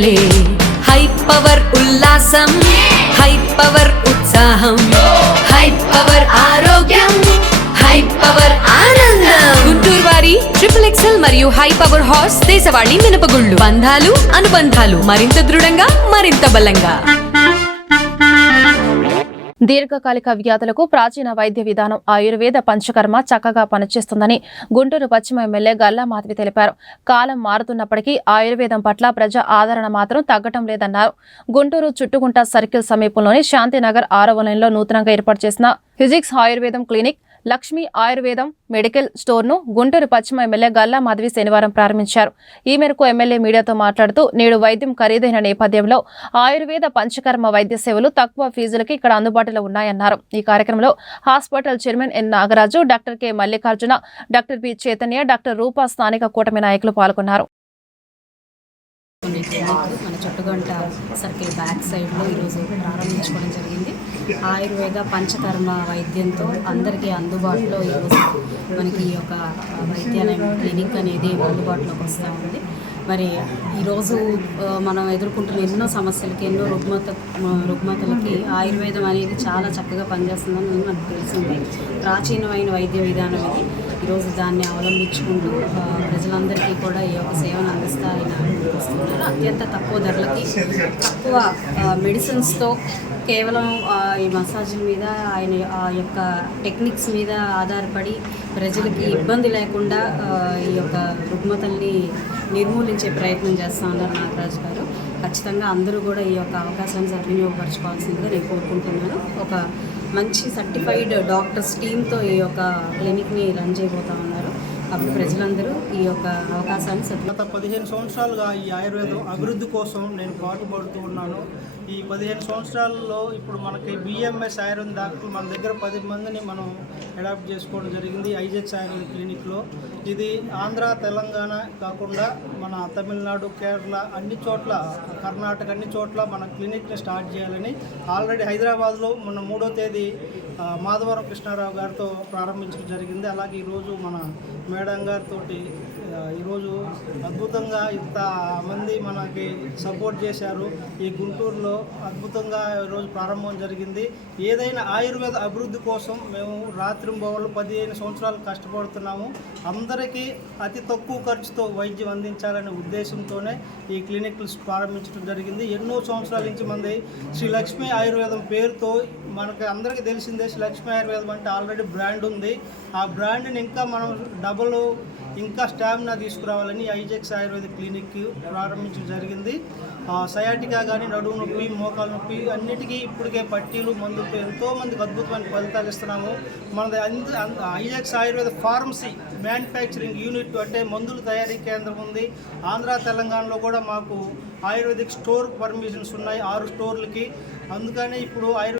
క్రీడలే high power ఉల్లాసం, high power ఉత్సాహం, high power ఆరోగ్యం, హై పవర్ ఆనందం. గుంటూరు వారి XXL మరియు హై పవర్ హార్స్ దేశవాళీ మినపగుళ్ళు. బంధాలు అనుబంధాలు మరింత దృఢంగా, మరింత బలంగా. దీర్ఘకాలిక వ్యాధులకు ప్రాచీన వైద్య విధానం ఆయుర్వేద పంచకర్మ చక్కగా పనిచేస్తుందని గుంటూరు పశ్చిమ ఎమ్మెల్యే గల్లా మాధవి తెలిపారు. కాలం మారుతున్నప్పటికీ ఆయుర్వేదం పట్ల ప్రజా ఆదరణ మాత్రం తగ్గటం లేదన్నారు. గుంటూరు చుట్టుకుంట సర్కిల్ సమీపంలోని శాంతినగర్ 6వ లైన్లో నూతనంగా ఏర్పాటు చేసిన ఫిజిక్స్ ఆయుర్వేదం క్లినిక్, లక్ష్మీ ఆయుర్వేదం మెడికల్ స్టోర్ను గుంటూరు పశ్చిమ ఎమ్మెల్యే గల్లా మాధవి శనివారం ప్రారంభించారు. ఈ మేరకు ఎమ్మెల్యే మీడియాతో మాట్లాడుతూ నేడు వైద్యం ఖరీదైన నేపథ్యంలో ఆయుర్వేద పంచకర్మ వైద్య సేవలు తక్కువ ఫీజులకి ఇక్కడ అందుబాటులో ఉన్నాయన్నారు. ఈ కార్యక్రమంలో hospital chairman N Nagaraju, doctor K Mallikarjuna, doctor P Chaitanya, doctor Rupa స్థానిక కూటమి నాయకులు పాల్గొన్నారు. మన చుట్టుగంట సర్కిల్ బ్యాక్ సైడ్లో ఈరోజు ప్రారంభించుకోవడం జరిగింది. ఆయుర్వేద పంచకర్మ వైద్యంతో అందరికీ అందుబాటులో ఈరోజు మనకి ఈ యొక్క వైద్యాలయం క్లినిక్ అనేది అందుబాటులోకి వస్తూ ఉంది. మరి ఈరోజు మనం ఎదుర్కొంటున్న ఎన్నో సమస్యలకి, ఎన్నో రుగ్మతలకి ఆయుర్వేదం అనేది చాలా చక్కగా పనిచేస్తుందని మనకు తెలిసింది. ప్రాచీనమైన వైద్య విధానం ఇది. ఈరోజు దాన్ని అవలంబించుకుంటూ ప్రజలందరికీ కూడా ఈ యొక్క సేవను అందిస్తారని వస్తున్నారు. అత్యంత తక్కువ ధరలకి, తక్కువ మెడిసిన్స్తో, కేవలం ఈ మసాజుల మీద, ఆయన ఆ యొక్క టెక్నిక్స్ మీద ఆధారపడి ప్రజలకి ఇబ్బంది లేకుండా ఈ యొక్క రుగ్మతల్ని నిర్మూలించే ప్రయత్నం చేస్తూ ఉన్నారు నాగరాజు గారు. ఖచ్చితంగా అందరూ కూడా ఈ యొక్క అవకాశాన్ని సద్వినియోగపరచుకోవాల్సిందిగా నేను కోరుకుంటున్నాను. ఒక మంచి సర్టిఫైడ్ డాక్టర్స్ టీమ్తో ఈ యొక్క క్లినిక్ని రన్ చేయబోతూ ఉన్నారు. అప్పుడు ప్రజలందరూ ఈ యొక్క అవకాశాన్ని గత 15 సంవత్సరాలుగా ఈ ఆయుర్వేదం అభివృద్ధి కోసం నేను పాటుపడుతూ ఉన్నాను. ఈ 15 సంవత్సరాల్లో ఇప్పుడు మనకి BMS ఆయుర్వేద డాక్టర్లు మన దగ్గర 10 మందిని మనం అడాప్ట్ చేసుకోవడం జరిగింది ఐజెక్స్ ఆయుర్వేద క్లినిక్లో. ఇది ఆంధ్ర, తెలంగాణ కాకుండా మన తమిళనాడు, కేరళ అన్ని చోట్ల, కర్ణాటక అన్ని చోట్ల మన క్లినిక్ని స్టార్ట్ చేయాలని ఆల్రెడీ హైదరాబాద్లో మొన్న 3వ తేదీ మాధవరం కృష్ణారావు గారితో ప్రారంభించడం జరిగింది. అలాగే ఈరోజు మన మేడం గారితో ఈరోజు అద్భుతంగా ఇంత మంది మనకి సపోర్ట్ చేశారు. ఈ గుంటూరులో అద్భుతంగా ఈరోజు ప్రారంభం జరిగింది. ఏదైనా ఆయుర్వేద అభివృద్ధి కోసం మేము రాత్రింబవళ్ళు 15 సంవత్సరాలు కష్టపడుతున్నాము. అందరికీ అతి తక్కువ ఖర్చుతో వైద్యం అందించాలనే ఉద్దేశంతోనే ఈ క్లినిక్లు ప్రారంభించడం జరిగింది. ఎన్నో సంవత్సరాల నుంచి మంది శ్రీ లక్ష్మీ ఆయుర్వేదం పేరుతో, మనకి అందరికీ తెలిసిందే శ్రీ లక్ష్మీ ఆయుర్వేదం అంటే ఆల్రెడీ బ్రాండ్ ఉంది. ఆ బ్రాండ్ని ఇంకా మనం ఇంకా స్టామినా తీసుకురావాలని ఐజెక్స్ ఆయుర్వేద క్లినిక్ ప్రారంభించడం జరిగింది. సయాటికా కానీ, నడుము నొప్పి, మోకాల నొప్పి అన్నిటికీ ఇప్పటికే పట్టీలు, మందులతో ఎంతోమందికి అద్భుతమైన ఫలితాలు ఇస్తున్నాము. మనది ఐజెక్స్ ఆయుర్వేద ఫార్మసీ మ్యానుఫ్యాక్చరింగ్ యూనిట్ అంటే మందుల తయారీ కేంద్రం ఉంది. ఆంధ్ర, తెలంగాణలో కూడా మాకు ఆయుర్వేదిక్ స్టోర్ పర్మిషన్స్ ఉన్నాయి 6 స్టోర్లకి. అందుకని ఇప్పుడు